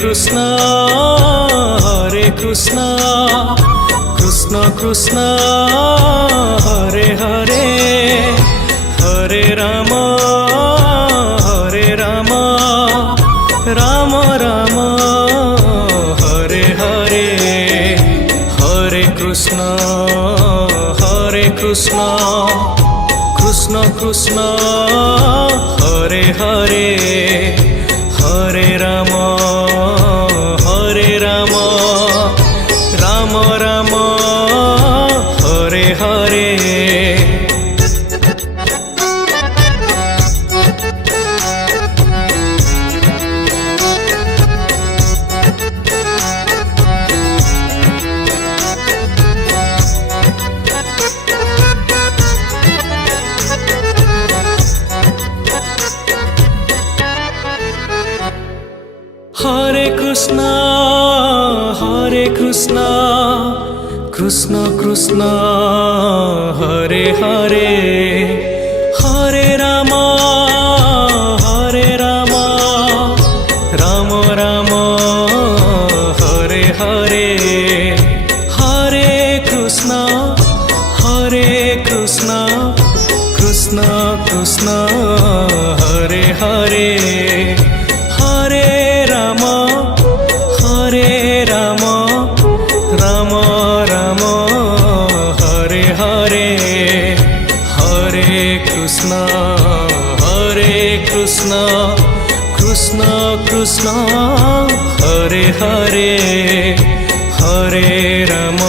Krishna Krishna Krishna Hare Hare Hare Ram Ram Ram Hare Hare Hare Krishna Krishna Krishna Hare Hare Hare Ram Ram Ram Hare Hare Hare Krishna Krishna Krishna Hare Hare Hare Ram Ram Ram Hare Hare Hare Krishna Krishna Krishna Hare Hare Hare Ram Ram Ram Hare Hare Hare Krishna Krishna Krishna Hare Hare Hare Ram